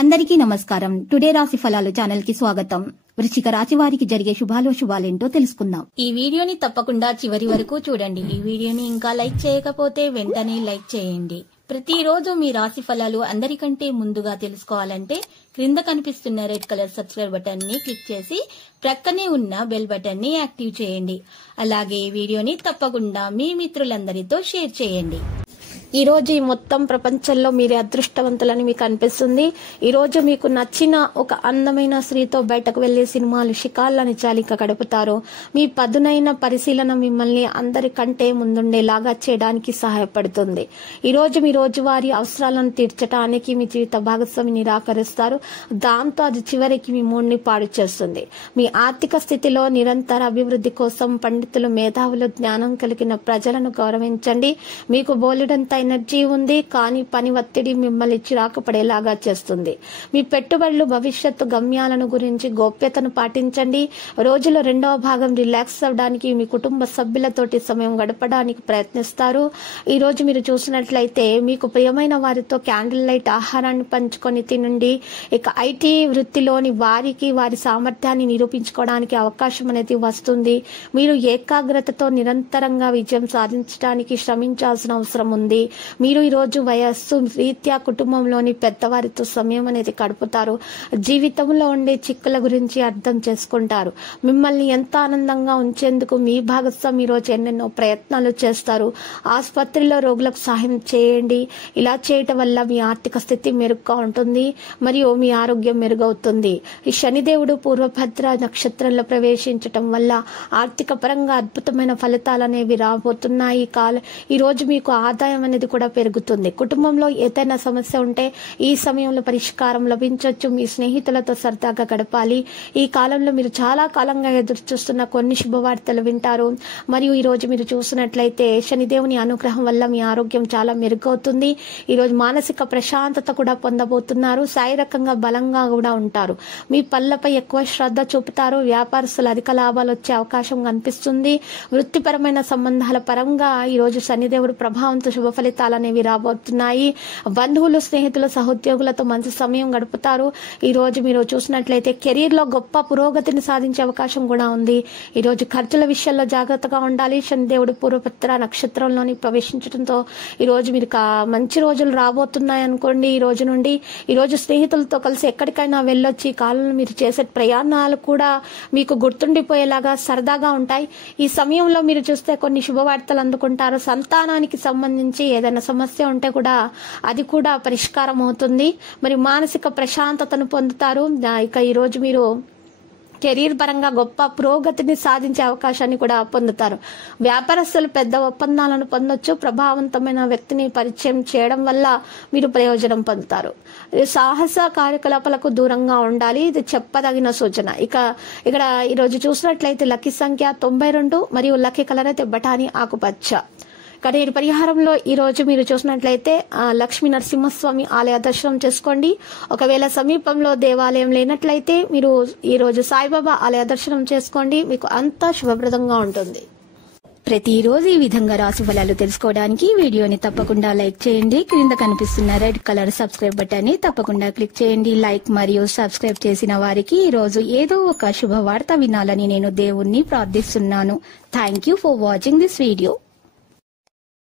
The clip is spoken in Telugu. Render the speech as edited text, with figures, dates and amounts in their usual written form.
అందరికీ నమస్కారం. టుడే రాశి ఫలాలు ఛానల్ కి స్వాగతం. వృశ్చిక రాశి వారికి జరిగే శుభాలేంటో తెలుసుకుందాం. ఈ వీడియోని తప్పకుండా చివరి వరకు చూడండి. ఈ వీడియోని ఇంకా లైక్ చేయకపోతే వెంటనే లైక్ చేయండి. ప్రతిరోజు మీ రాశి ఫలాలు అందరికంటే ముందుగా తెలుసుకోవాలంటే క్రింద కనిపిస్తున్న రెడ్ కలర్ సబ్స్క్రైబ్ బటన్ ని క్లిక్ చేసి ప్రక్కనే ఉన్న బెల్ బటన్ ని యాక్టివ్ చేయండి. అలాగే ఈ వీడియోని తప్పకుండా మీ మిత్రులందరితో షేర్ చేయండి. ఈ రోజు ఈ మొత్తం ప్రపంచంలో మీరే అదృష్టవంతులని మీకు అనిపిస్తుంది. ఈ రోజు మీకు నచ్చిన ఒక అందమైన స్త్రీతో బయటకు వెళ్లే సినిమాలు షికార్లని చాలిక గడుపుతారు. మీ పదునైన పరిశీలన మిమ్మల్ని అందరికంటే ముందుండేలాగా చేయడానికి సహాయపడుతుంది. ఈ రోజు మీ రోజువారీ అవసరాలను తీర్చడానికి మీ జీవిత భాగస్వామి నిరాకరిస్తారు. దాంతో అది చివరికి మీ మూడ్ని పాడు చేస్తుంది. మీ ఆర్థిక స్థితిలో నిరంతర అభివృద్ధి కోసం పండితులు, మేధావులు, జ్ఞానం కలిగిన ప్రజలను గౌరవించండి. మీకు బోలెడంత ఎనర్జీ ఉంది, కానీ పని ఒత్తిడి మిమ్మల్ని చిరాకు పడేలాగా చేస్తుంది. మీ పెట్టుబడులు, భవిష్యత్తు గమ్యాలను గురించి గోప్యతను పాటించండి. రోజులో రెండవ భాగం రిలాక్స్ అవ్వడానికి మీ కుటుంబ సభ్యులతోటి సమయం గడపడానికి ప్రయత్నిస్తారు. ఈ రోజు మీరు చూసినట్లయితే మీకు ప్రియమైన వారితో క్యాండిల్ లైట్ ఆహారాన్ని పంచుకొని తినండి. ఇక ఐటీ వృత్తిలోని వారికి వారి సామర్థ్యాన్ని నిరూపించుకోవడానికి అవకాశం అనేది వస్తుంది. మీరు ఏకాగ్రతతో నిరంతరంగా విజయం సాధించడానికి శ్రమించాల్సిన అవసరం ఉంది. మీరు ఈ రోజు వయస్సు రీత్యా కుటుంబంలోని పెద్దవారితో సమయం అనేది గడుపుతారు. జీవితంలో ఉండే చిక్కుల గురించి అర్థం చేసుకుంటారు. మిమ్మల్ని ఎంత ఆనందంగా ఉంచేందుకు మీ భాగస్వామి ఈ రోజు ఎన్నెన్నో ప్రయత్నాలు చేస్తారు. ఆసుపత్రిలో రోగులకు సహాయం చేయండి. ఇలా చేయటం వల్ల మీ ఆర్థిక స్థితి మెరుగ్గా ఉంటుంది మరియు మీ ఆరోగ్యం మెరుగవుతుంది. ఈ శనిదేవుడు పూర్వభద్ర నక్షత్రంలో ప్రవేశించటం వల్ల ఆర్థిక పరంగా అద్భుతమైన ఫలితాలు అనేవి రాబోతున్నాయి. ఈ రోజు మీకు ఆదాయం అనేది కూడా పెరుగుతుంది. కుటుంబంలో ఏదైనా సమస్య ఉంటే ఈ సమయంలో పరిష్కారం లభించవచ్చు. మీ స్నేహితులతో సరదాగా గడపాలి. ఈ కాలంలో మీరు చాలా కాలంగా ఎదురు చూస్తున్న కొన్ని శుభవార్తలు వింటారు. మరియు ఈ రోజు మీరు చూసినట్లయితే శనిదేవుని అనుగ్రహం వల్ల మీ ఆరోగ్యం చాలా మెరుగవుతుంది. ఈ రోజు మానసిక ప్రశాంతత కూడా పొందబోతున్నారు. శారీరకంగా బలంగా కూడా ఉంటారు. మీ పనులపై ఎక్కువ శ్రద్ధ చూపుతారు. వ్యాపారస్తులు అధిక లాభాలు వచ్చే అవకాశం కనిపిస్తుంది. వృత్తిపరమైన సంబంధాల పరంగా ఈ రోజు శనిదేవుడు ప్రభావంతో శుభ ఫలితాలు అనేవి రాబోతున్నాయి. బంధువులు, స్నేహితులు, సహోద్యోగులతో మంచి సమయం గడుపుతారు. ఈ రోజు మీరు చూసినట్లయితే కెరీర్ లో గొప్ప పురోగతిని సాధించే అవకాశం కూడా ఉంది. ఈ రోజు ఖర్చుల విషయంలో జాగ్రత్తగా ఉండాలి. శనిదేవుడు పూర్వభద్ర నక్షత్రంలోని ప్రవేశించడంతో ఈ రోజు మీరు మంచి రోజులు రాబోతున్నాయి అనుకోండి. ఈ రోజు నుండి ఈ రోజు స్నేహితులతో కలిసి ఎక్కడికైనా వెళ్ళొచ్చి ఈ కాలంలో మీరు చేసే ప్రయాణాలు కూడా మీకు గుర్తుండిపోయేలాగా సరదాగా ఉంటాయి. ఈ సమయంలో మీరు చూస్తే కొన్ని శుభవార్తలు అందుకుంటారు. సంతానానికి సంబంధించి ఏదైనా సమస్య ఉంటే కూడా అది కూడా పరిష్కారం అవుతుంది. మరి మానసిక ప్రశాంతతను పొందుతారు. ఇక ఈ రోజు మీరు కెరీర్ పరంగా గొప్ప పురోగతిని సాధించే అవకాశాన్ని కూడా పొందుతారు. వ్యాపారస్తులు పెద్ద ఒప్పందాలను పొందొచ్చు. ప్రభావవంతమైన వ్యక్తిని పరిచయం చేయడం వల్ల మీరు ప్రయోజనం పొందుతారు. సాహస కార్యకలాపాలకు దూరంగా ఉండాలి. ఇది చెప్పదగిన సూచన. ఇక్కడ ఈరోజు చూసినట్లయితే లక్కీ సంఖ్య 92 మరియు లక్కీ కలర్ అయితే బఠానీ ఆకుపచ్చ. కానీ ఈ పరిహారంలో ఈ రోజు మీరు చూసినట్లయితే లక్ష్మీ నరసింహస్వామి ఆలయ దర్శనం చేసుకోండి. ఒకవేళ సమీపంలో దేవాలయం లేనట్లయితే మీరు ఈ రోజు సాయిబాబా ఆలయ దర్శనం చేసుకోండి. మీకు అంతా శుభప్రదంగా ఉంటుంది. ప్రతిరోజు ఈ విధంగా రాశి ఫలాలు తెలుసుకోవడానికి వీడియోని తప్పకుండా లైక్ చేయండి. క్రింద కనిపిస్తున్న రెడ్ కలర్ సబ్స్క్రైబ్ బటన్ ని తప్పకుండా క్లిక్ చేయండి. లైక్ మరియు సబ్స్క్రైబ్ చేసిన వారికి ఈ రోజు ఏదో ఒక శుభవార్త వినాలని నేను దేవుణ్ణి ప్రార్థిస్తున్నాను. Thank you for watching this video.